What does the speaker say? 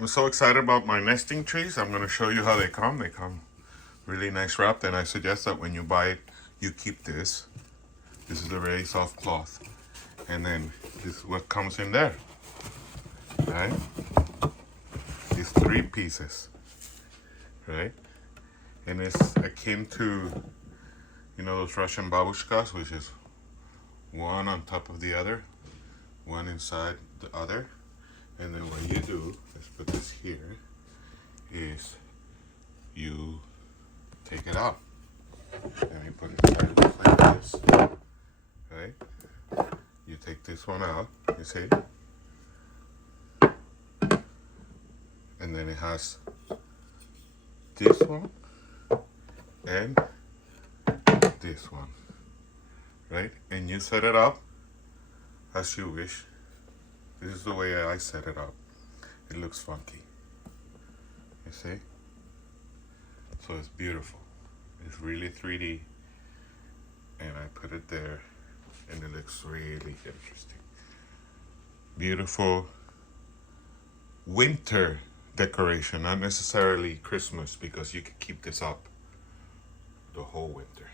I'm so excited about my nesting trees. I'm going to show you how they come. They come really nice wrapped, and I suggest that when you buy it, you keep this. This is a very soft cloth. And then this is what comes in there, right? These 3 pieces, right? And it's akin to, you know, those Russian babushkas, which is one on top of the other, one inside the other. And then what you do, let's put this here, is you take it out. Let me put it inside just like this, right? You take this one out, you see? And then it has this one and this one, right? And you set it up as you wish. This is the way I set it up. It looks funky. You see? So it's beautiful. It's really 3D. And I put it there and it looks really interesting. Beautiful winter decoration, not necessarily Christmas, because you can keep this up the whole winter.